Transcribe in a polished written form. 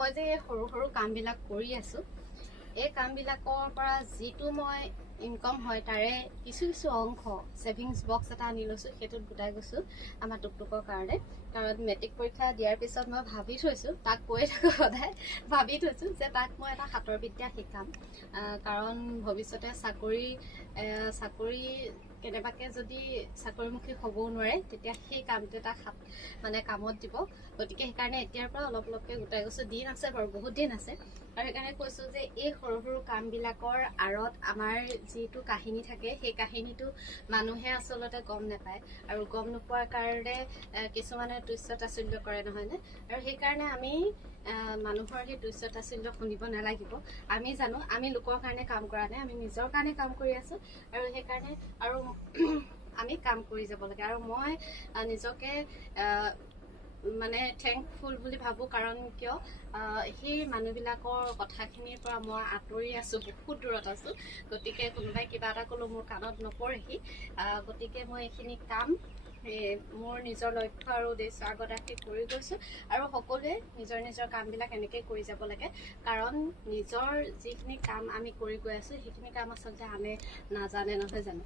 মই যে সৰু সৰু কামবিলাক কৰি আছোঁ, এই কামবিলাকৰ পৰা যিটো মই ইনকম হয় তাৰে কিছু অংশ ছেভিংছ বক্স এটা আনি লৈছোঁ, সেইটোত গোটাই গৈছোঁ আমাৰ টুকটুকৰ কাৰণে। কাৰণ মেট্ৰিক পৰীক্ষা দিয়াৰ পিছত মই ভাবি থৈছোঁ, তাক কৈয়ে থাকোঁ সদায়, ভাবি থৈছোঁ যে তাক মই এটা হাতৰ বিদ্যা শিকাম। কাৰণ ভৱিষ্যতে চাকৰি কেনেবাকৈ যদি চাকৰিমুখী হ'বও নোৱাৰে, তেতিয়া সেই কামটোৱে তাক কামত দিব। গতিকে সেইকাৰণে এতিয়াৰ পৰা অলপ অলপকৈ গোটাই গৈছোঁ। দিন আছে বাৰু, বহুত দিন আছে। আৰু সেইকাৰণে কৈছোঁ যে এই সৰু সৰু কামবিলাকৰ আঁৰত আমাৰ যিটো কাহিনী থাকে, সেই কাহিনীটো মানুহে আচলতে গম নাপায়। আৰু গম নোপোৱাৰ কাৰণে কিছুমানে তুচ্ছ তাচ্ছিল্য কৰে, নহয়নে? আৰু সেইকাৰণে আমি মানুহৰ সেই তুচ্ছ তাচ্ছিল্য শুনিব নালাগিব। আমি জানো আমি লোকৰ কাৰণে কাম কৰা নাই, আমি নিজৰ কাৰণে কাম কৰি আছোঁ। আৰু সেইকাৰণে আমি কাম কৰি যাব লাগে। আৰু মই নিজকে থেংকফুল বুলি ভাবোঁ। কাৰণ কিয় সেই মানুহবিলাকৰ কথাখিনিৰ পৰা মই আঁতৰি আছোঁ, বহুত দূৰত আছোঁ। গতিকে কোনোবাই কিবা এটা ক'লেও মোৰ কাণত নপৰেহি। গতিকে মই এইখিনি কাম মোৰ নিজৰ লক্ষ্য আৰু উদ্দেশ্য আগত ৰাখি কৰি গৈছোঁ। আৰু সকলোৱে নিজৰ নিজৰ কামবিলাক এনেকৈ কৰি যাব লাগে। কাৰণ নিজৰ যিখিনি কাম আমি কৰি গৈ আছোঁ, সেইখিনি কাম আচলতে আনে নাজানে, নহয় জানো?